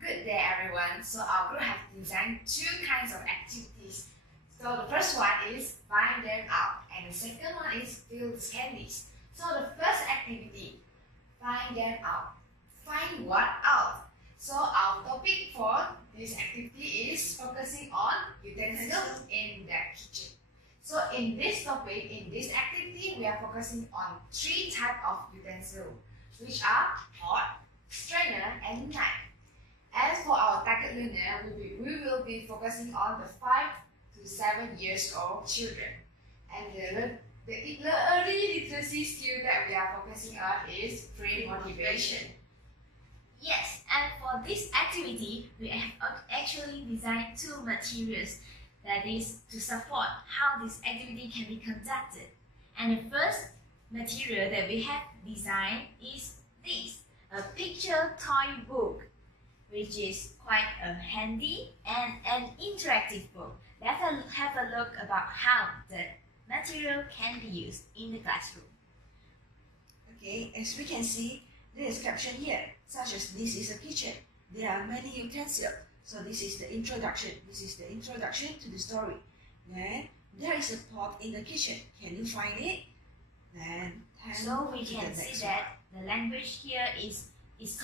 Good day everyone. So our group has designed two kinds of activities. So the first one is find them out and the second one is fill the candies. So the first activity, find them out. Find what out? So our topic for this activity is focusing on utensils in the kitchen. So in this topic, in this activity, we are focusing on three types of utensils, which are pot, strainer, and knife. As for our target learner, we will be focusing on the 5 to 7 years old children. And the early literacy skill that we are focusing on is brain motivation. Yes, and for this activity, we have actually designed two materials that is to support how this activity can be conducted. And the first material that we have designed is this, a picture toy book, which is quite a handy and an interactive book. Let's have a look about how the material can be used in the classroom. Okay, as we can see, there is caption here, such as this is a kitchen. There are many utensils. So this is the introduction. This is the introduction to the story. Then there is a pot in the kitchen. Can you find it? Then so we can see that the language here is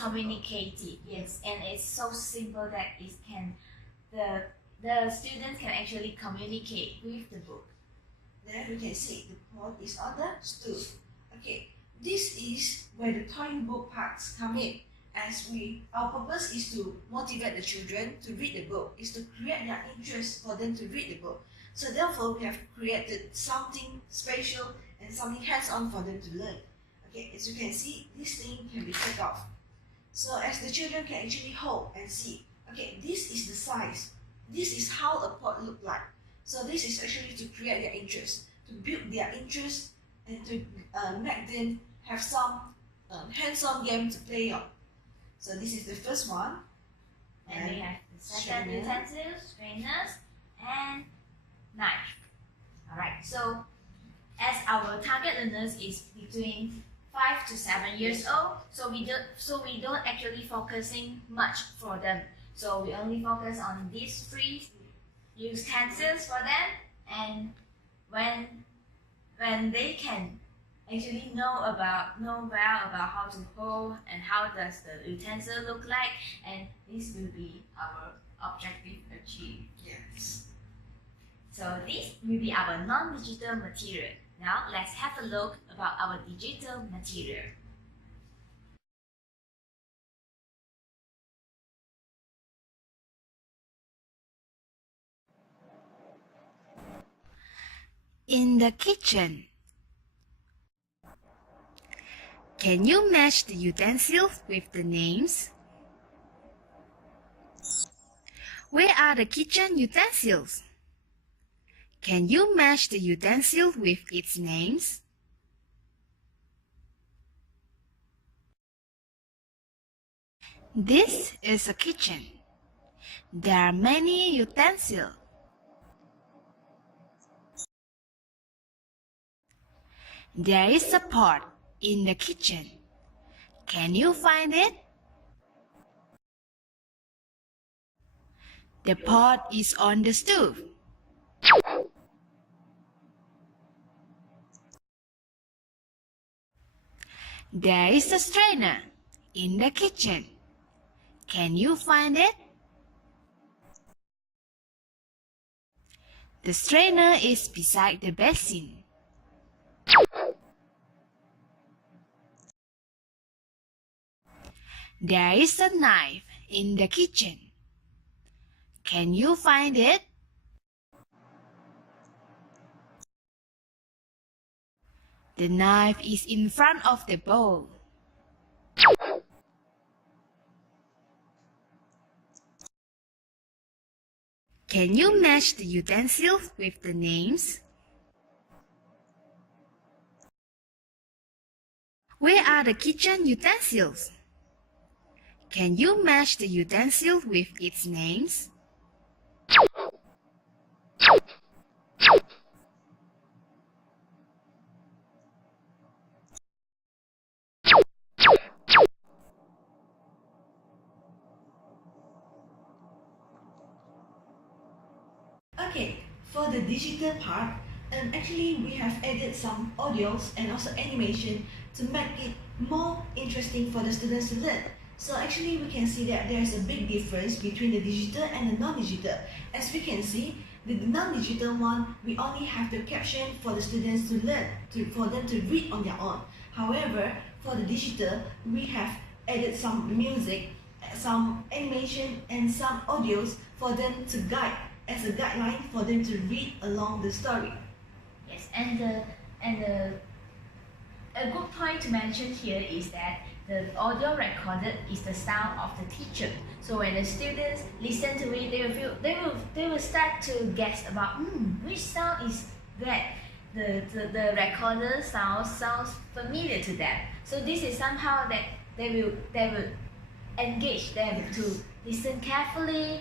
communicative, yes, and it's so simple that it can the students can actually communicate with the book. Then we can see the pot is on the stove. Okay, this is where the toy book parts come in. As our purpose is to motivate the children to read the book, is to create their interest for them to read the book. So therefore, we have created something special and something hands-on for them to learn. Okay, as you can see, this thing can be taken off. So as the children can actually hold and see, okay, this is the size. This is how a pot looks like. So this is actually to create their interest, to build their interest and to make them have some hands-on game to play on. So this is the first one. And we have the second utensils, strainers, and knife. Alright, so as our target learners is between 5 to 7 years old, so we don't actually focusing much for them. So we only focus on these three utensils for them, and when they can actually know well about how to hold and how does the utensil look like, and this will be our objective achieved. Yes. So this will be our non-digital material. Now let's have a look about our digital material. In the kitchen. Can you match the utensils with the names? Where are the kitchen utensils? Can you match the utensil with its names? This is a kitchen. There are many utensils. There is a pot in the kitchen. Can you find it? The pot is on the stove. There is a strainer in the kitchen. Can you find it? The strainer is beside the basin. There is a knife in the kitchen. Can you find it? The knife is in front of the bowl. Can you match the utensils with the names? Where are the kitchen utensils? Can you match the utensil with its names? Okay, for the digital part, actually we have added some audios and also animation to make it more interesting for the students to learn. So actually we can see that there is a big difference between the digital and the non-digital. As we can see, the non-digital one, we only have the caption for the students to learn, for them to read on their own. However, for the digital, we have added some music, some animation and some audios for them to guide as a guideline for them to read along the story. Yes, and a good point to mention here is that the audio recorded is the sound of the teacher. So when the students listen to it, they will start to guess about which sound is that. The recorder sounds familiar to them. So this is somehow that they will engage them to listen carefully,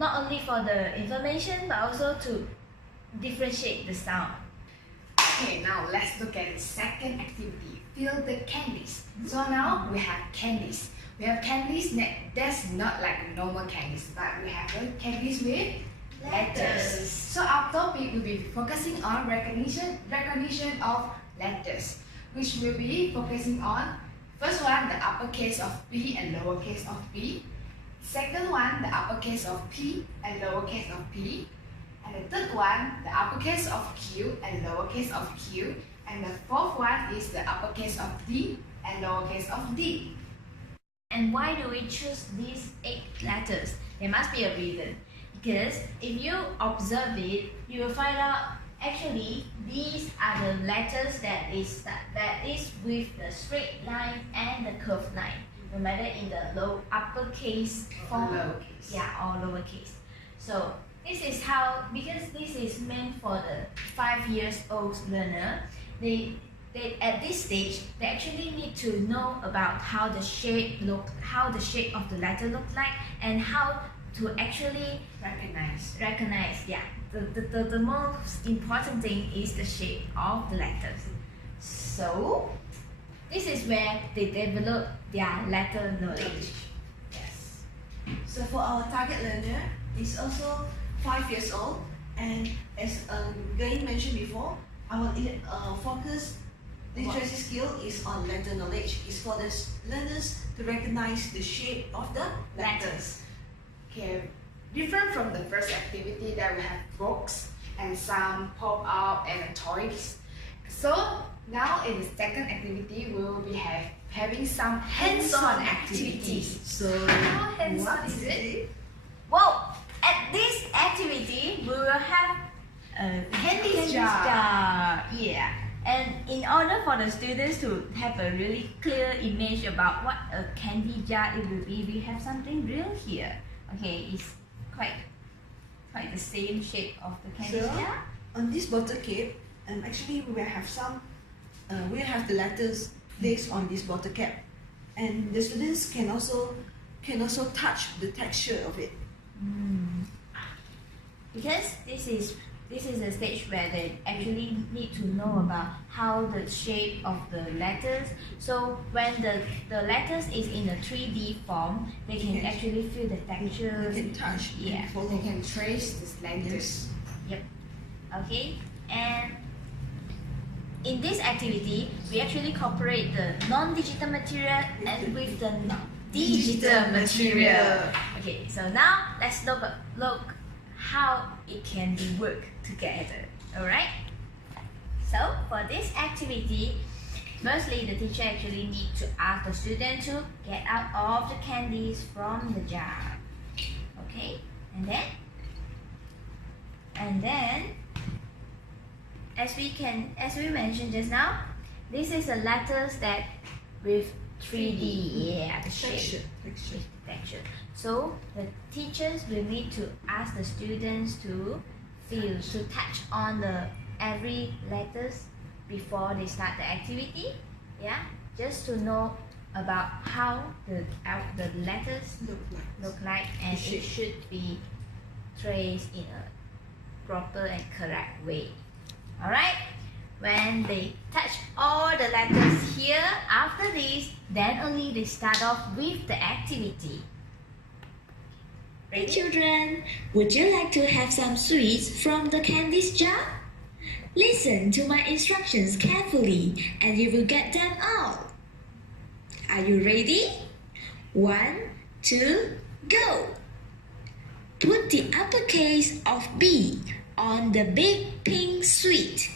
not only for the information but also to differentiate the sound. Okay, now let's look at the second activity, fill the candies. So now we have candies. We have candies that's not like normal candies, but we have candies with letters. So our topic will be focusing on recognition of letters, which will be focusing on first one, the uppercase of P and lowercase of P. Second one, the uppercase of P and lowercase of P. And the third one, the uppercase of Q and lowercase of Q. And the fourth one is the uppercase of D and lowercase of D. And why do we choose these 8 letters? There must be a reason. Because if you observe it, you will find out actually these are the letters that is with the straight line and the curved line, no matter in the uppercase form, lowercase. Yeah, or lowercase. So this is how, because this is meant for the 5 years old learner, they at this stage they actually need to know about how the shape of the letter look like and how to actually recognize. Yeah, the most important thing is the shape of the letters. So this is where they develop their letter knowledge. Yes. So for our target learner, is also 5 years old, and as Gain mentioned before, our focus literacy skill is on letter knowledge. It's for the learners to recognize the shape of the letters. Okay, different from the first activity that we have books and some pop-up and toys. So now in the second activity, we will be having some hands-on activities. So How hands-on is it? Well, at this activity, we will have a candy jar. Yeah. And in order for the students to have a really clear image about what a candy jar it will be, we have something real here. Okay, it's quite the same shape of the candy jar. On this bottle cap, actually we will have we have the letters placed on this bottle cap, and the students can also touch the texture of it. Because this is a stage where they actually need to know about how the shape of the letters. So when the letters is in a 3D form, they can actually feel the texture. They can touch. Yeah. They can trace the letters. Yep. Okay. And in this activity, we actually cooperate the non-digital material and with the digital material. Okay. So now let's look how it can be work together. Alright? So for this activity, firstly the teacher actually need to ask the student to get out of the candies from the jar. Okay? And then as we mentioned just now, this is the letters that with 3D, yeah, the shape. Texture. So the teachers will need to ask the students to touch on every letters before they start the activity. Yeah, just to know about how the letters look like, and it should be traced in a proper and correct way. Alright? When they touch all the letters here, after this, then only they start off with the activity. Hey children, would you like to have some sweets from the candies jar? Listen to my instructions carefully and you will get them all. Are you ready? 1, 2, go! Put the uppercase of B on the big pink sweet.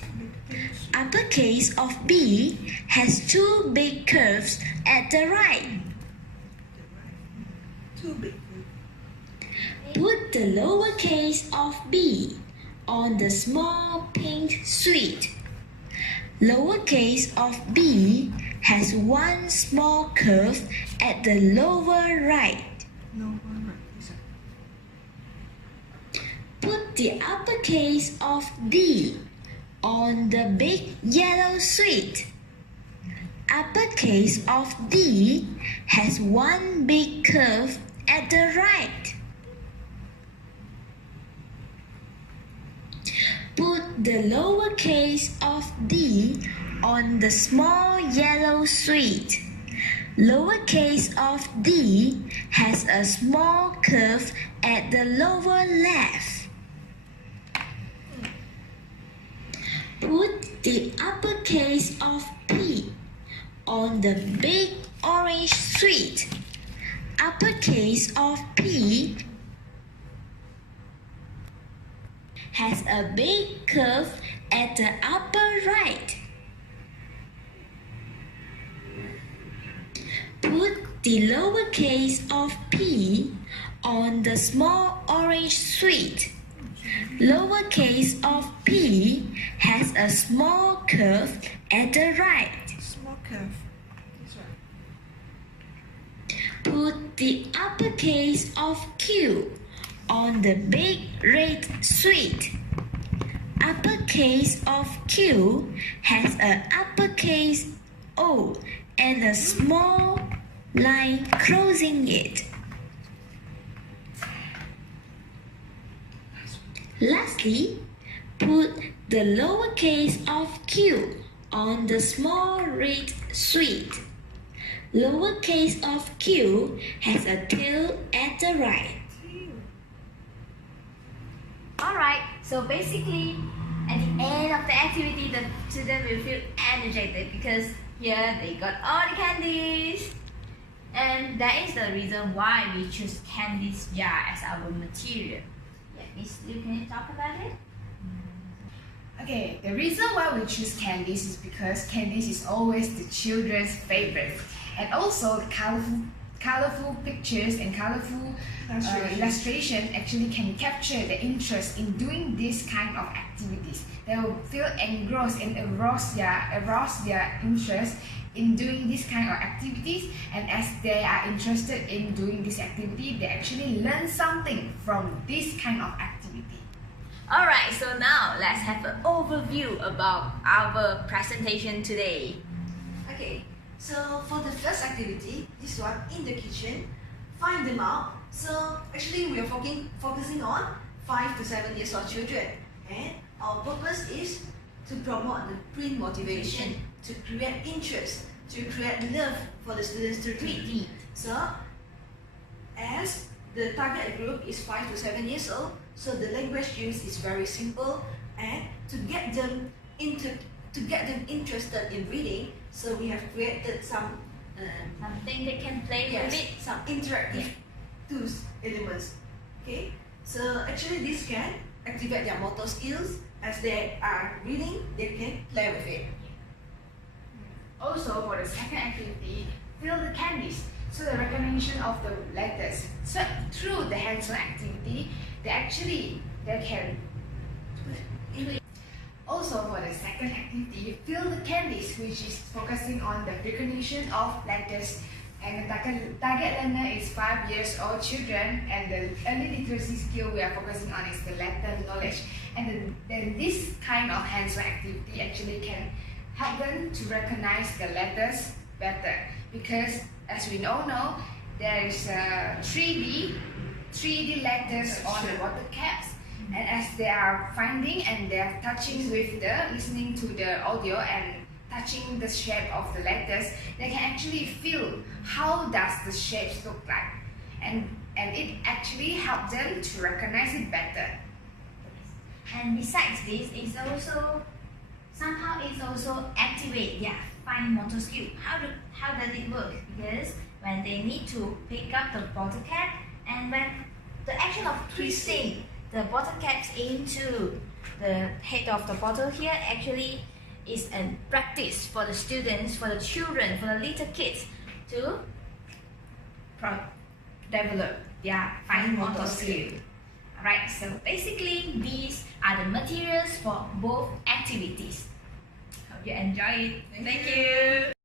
Uppercase of B has 2 big curves at the right. Too big. Put the lowercase of B on the small pink sweet. Lowercase of B has 1 small curve at the lower right. Put the uppercase of D on the big yellow sweet. Uppercase of D has 1 big curve at the right. Put the lowercase of D on the small yellow sweet. Lowercase of D has a small curve at the lower left. Put the uppercase of P on the big orange sweet. Uppercase of P has a big curve at the upper right. Put the lowercase of P on the small orange sweet. Lowercase of P has a small curve at the right. Small curve. That's right. Put the uppercase of Q on the big red sweet. Uppercase of Q has an uppercase O and a small line closing it. Lastly, put the lowercase of Q on the small red sweet. Lowercase of Q has a tail at the right. Alright, so basically at the end of the activity the children will feel energetic because here they got all the candies. And that is the reason why we choose candies jar as our material. Yeah, Miss Liew, can you talk about it? Okay, the reason why we choose candies is because candies is always the children's favorite. And also the colorful pictures and colorful illustration actually can capture the interest in doing this kind of activities. They will feel engrossed and arouse their interest in doing this kind of activities, and as they are interested in doing this activity, they actually learn something from this kind of activity. Alright, so now let's have an overview about our presentation today. Okay, so for the first activity, this one in the kitchen, find them out. So actually we are focusing on 5 to 7 years old children, and our purpose is to promote the pre-motivation, to create interest, to create love for the students to read. So as the target group is 5 to 7 years old, so the language used is very simple, and to get them interested in reading, so we have created some Something they can play with it. some interactive tools elements. Okay, so actually this can activate their motor skills. As they are reading, they can play with it. Also, for the second activity, fill the candies. So the recognition of the letters. So through the hands-on activity, they can. Also, for the second activity, fill the candies, which is focusing on the recognition of letters. And the target learner is 5 years old children, and the early literacy skill we are focusing on is the letter knowledge. And then this kind of hands-on activity actually can help them to recognize the letters better, because as we all know, there is 3D letters on the water caps, and as they are finding and they are touching with listening to the audio and touching the shape of the letters, they can actually feel how does the shapes look like. And and it actually helps them to recognize it better. And besides this, it's also activate their fine motor skill. How does it work? Because when they need to pick up the bottle cap, and when the action of twisting the bottle caps into the head of the bottle here actually is a practice for the students, for the children, for the little kids to develop their fine motor skill. Alright, so basically these are the materials for both activities. Hope you enjoy it. Thank you.